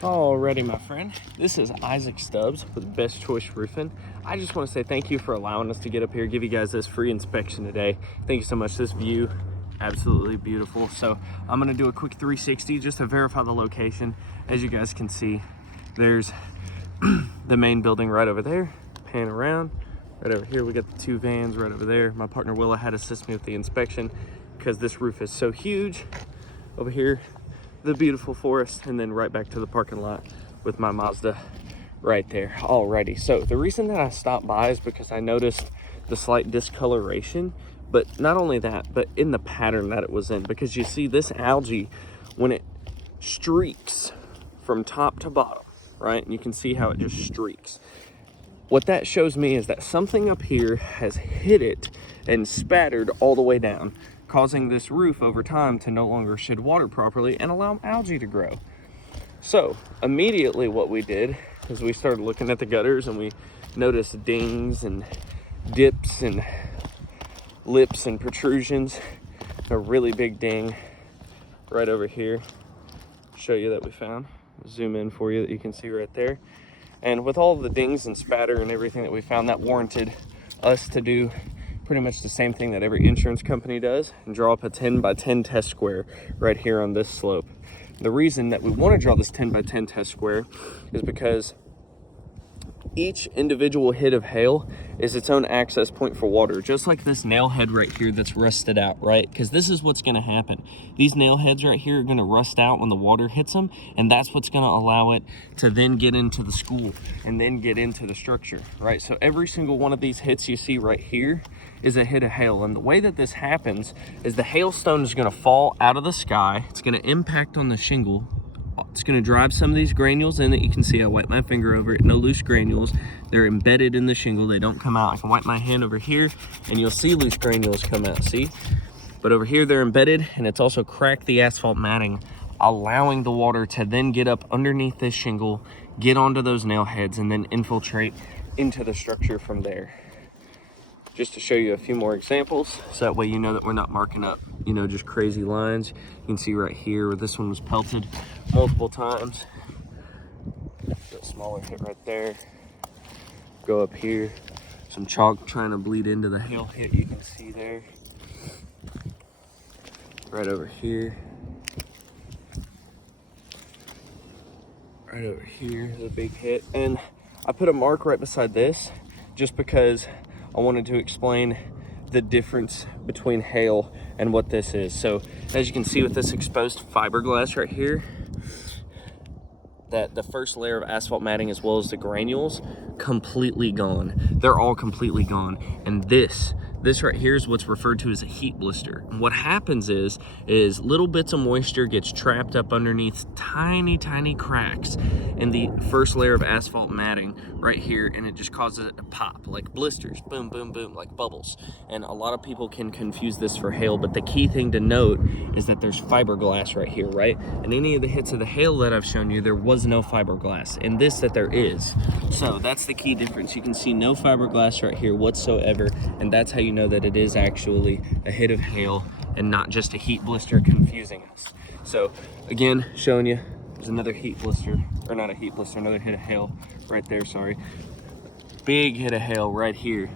Alrighty, my friend. This is Isaac Stubbs with Best Choice Roofing. I just want to say thank you for allowing us to get up here, give you guys this free inspection today. Thank you so much. This view, absolutely beautiful. So I'm going to do a quick 360 just to verify the location. As you guys can see, there's the main building right over there. Pan around. Right over here, we got the two vans right over there. My partner Willa had assist me with the inspection because this roof is so huge. Over here, the beautiful forest, and then right back to the parking lot with my Mazda right there. Alrighty, so the reason that I stopped by is because I noticed the slight discoloration, but not only that, but in the pattern that it was in, because you see this algae, when it streaks from top to bottom, right? And you can see how it just streaks. What that shows me is that something up here has hit it and spattered all the way down, causing this roof over time to no longer shed water properly and allow algae to grow. So immediately what we did is we started looking at the gutters, and we noticed dings and dips and lips and protrusions. A really big ding right over here. Show you that we found. Zoom in for you that you can see right there. And with all the dings and spatter and everything that we found, that warranted us to do pretty much the same thing that every insurance company does and draw up a 10 by 10 test square right here on this slope. The reason that we want to draw this 10 by 10 test square is because each individual hit of hail is its own access point for water, just like this nail head right here that's rusted out, right? Because this is what's going to happen. These nail heads right here are going to rust out when the water hits them, and that's what's going to allow it to then get into the school and then get into the structure, right? So every single one of these hits you see right here is a hit of hail, and the way that this happens is the hailstone is going to fall out of the sky. It's going to impact on the shingle. It's going to drive some of these granules in that you can see. I wipe my finger over it. No loose granules. They're embedded in the shingle. They don't come out. I can wipe my hand over here and you'll see loose granules come out, see? But over here they're embedded, and it's also cracked the asphalt matting, allowing the water to then get up underneath this shingle, get onto those nail heads, and then infiltrate into the structure from there. Just to show you a few more examples, so that way you know that we're not marking up, you know, just crazy lines. You can see right here where this one was pelted multiple times. A smaller hit right there. Go up here, some chalk trying to bleed into the hail hit, you can see there. Right over here. Right over here, the big hit. And I put a mark right beside this just because I wanted to explain the difference between hail and what this is. So as you can see with this exposed fiberglass right here, that the first layer of asphalt matting as well as the granules completely gone. They're all completely gone. And this right here is what's referred to as a heat blister. And what happens is little bits of moisture gets trapped up underneath tiny cracks in the first layer of asphalt matting right here, and it just causes it to pop like blisters, boom, boom, boom, like bubbles. And a lot of people can confuse this for hail, but the key thing to note is that there's fiberglass right here, right? And any of the hits of the hail that I've shown you, there was no fiberglass. In this, that there is. So that's the key difference. You can see no fiberglass right here whatsoever, and that's how you know that it is actually a hit of hail and not just a heat blister confusing us. So again, showing you, there's another heat blister, or not a heat blister, another hit of hail right there, sorry. Big hit of hail right here.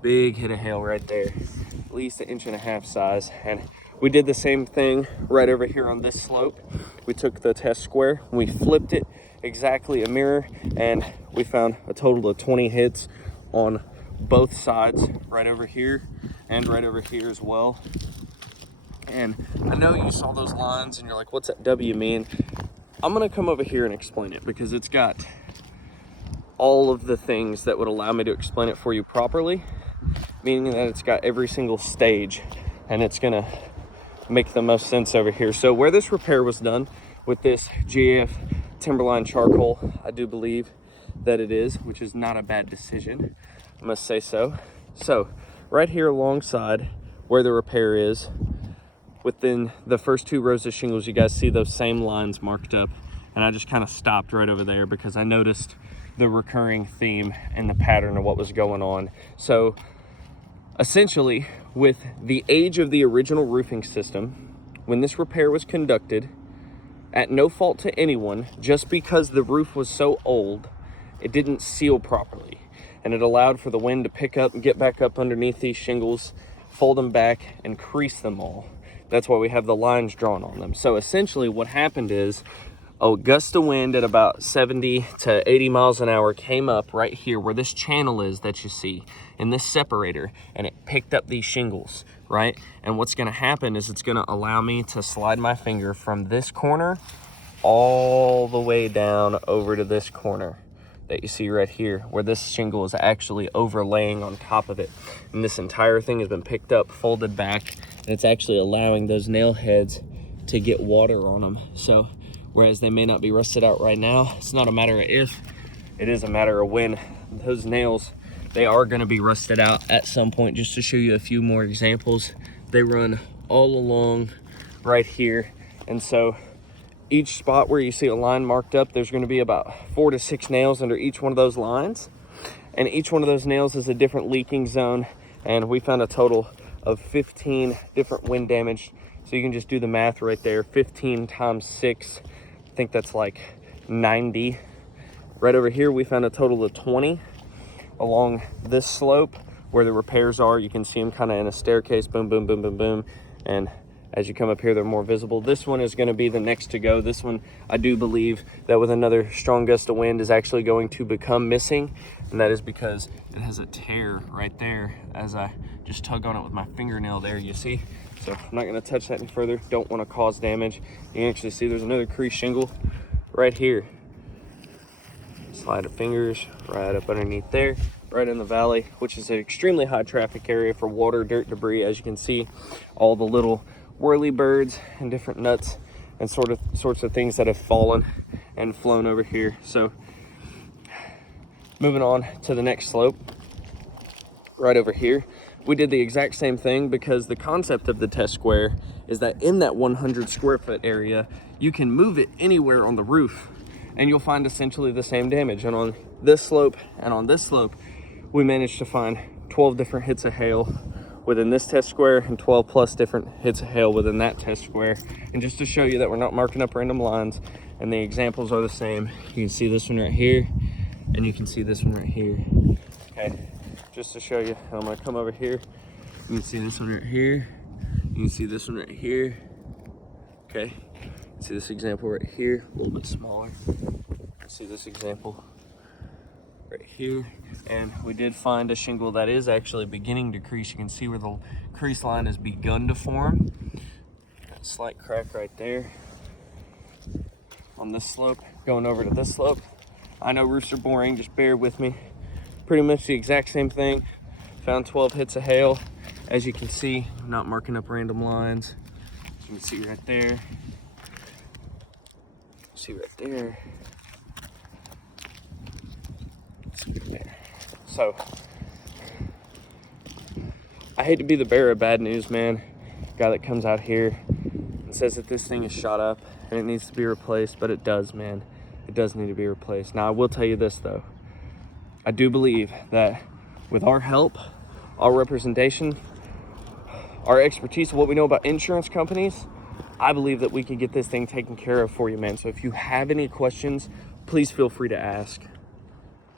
Big hit of hail right there. At least 1.5 inch size. And we did the same thing right over here on this slope. We took the test square, we flipped it exactly a mirror, and we found a total of 20 hits on both sides, right over here and right over here as well. And I know you saw those lines and you're like, what's that W mean? I'm gonna come over here and explain it because it's got all of the things that would allow me to explain it for you properly, meaning that it's got every single stage, and it's gonna make the most sense over here. So where this repair was done with this GAF Timberline charcoal, I do believe that it is, which is not a bad decision, I must say so. So right here alongside where the repair is, within the first 2 rows of shingles, you guys see those same lines marked up, and I just kind of stopped right over there because I noticed the recurring theme and the pattern of what was going on. So essentially, with the age of the original roofing system, when this repair was conducted, at no fault to anyone, just because the roof was so old, it didn't seal properly. And it allowed for the wind to pick up and get back up underneath these shingles, fold them back, and crease them all. That's why we have the lines drawn on them. So essentially what happened is a gust of wind at about 70 to 80 miles an hour came up right here where this channel is that you see in this separator, and it picked up these shingles, right? And what's gonna happen is it's gonna allow me to slide my finger from this corner all the way down over to this corner that you see right here, where this shingle is actually overlaying on top of it. And this entire thing has been picked up, folded back, and it's actually allowing those nail heads to get water on them. So whereas they may not be rusted out right now, it's not a matter of if, it is a matter of when. Those nails, they are gonna be rusted out at some point. Just to show you a few more examples, they run all along right here. And so each spot where you see a line marked up, there's going to be about 4 to 6 nails under each one of those lines. And each one of those nails is a different leaking zone. And we found a total of 15 different wind damage. So you can just do the math right there. 15 times 6, I think that's like 90. Right over here, we found a total of 20 along this slope where the repairs are. You can see them kind of in a staircase, boom, boom, boom, boom, boom. And as you come up here, they're more visible. This one is going to be the next to go. This one, I do believe that with another strong gust of wind is actually going to become missing. And that is because it has a tear right there as I just tug on it with my fingernail there, you see? So I'm not going to touch that any further. Don't want to cause damage. You can actually see there's another crease shingle right here. Slide of fingers right up underneath there, right in the valley, which is an extremely high traffic area for water, dirt, debris. As you can see, all the little whirly birds and different nuts and sorts of things that have fallen and flown over here. So moving on to the next slope right over here, we did the exact same thing because the concept of the test square is that in that 100 square foot area, you can move it anywhere on the roof and you'll find essentially the same damage. And on this slope and on this slope, we managed to find 12 different hits of hail within this test square and 12 plus different hits of hail within that test square. And just to show you that we're not marking up random lines and the examples are the same, you can see this one right here and you can see this one right here. Okay, just to show you, I'm gonna come over here. You can see this one right here. You can see this one right here. Okay, see this example right here, a little bit smaller. See this example right here. And we did find a shingle that is actually beginning to crease. You can see where the crease line has begun to form. Got a slight crack right there on this slope. Going over to this slope, I know roofs are boring, just bear with me. Pretty much the exact same thing. Found 12 hits of hail. As you can see, I'm not marking up random lines. You can see right there. See right there. See right there. So, I hate to be the bearer of bad news, man. Guy that comes out here and says that this thing is shot up and it needs to be replaced, but it does, man. It does need to be replaced. Now, I will tell you this, though. I do believe that with our help, our representation, our expertise, what we know about insurance companies, I believe that we can get this thing taken care of for you, man. So if you have any questions, please feel free to ask.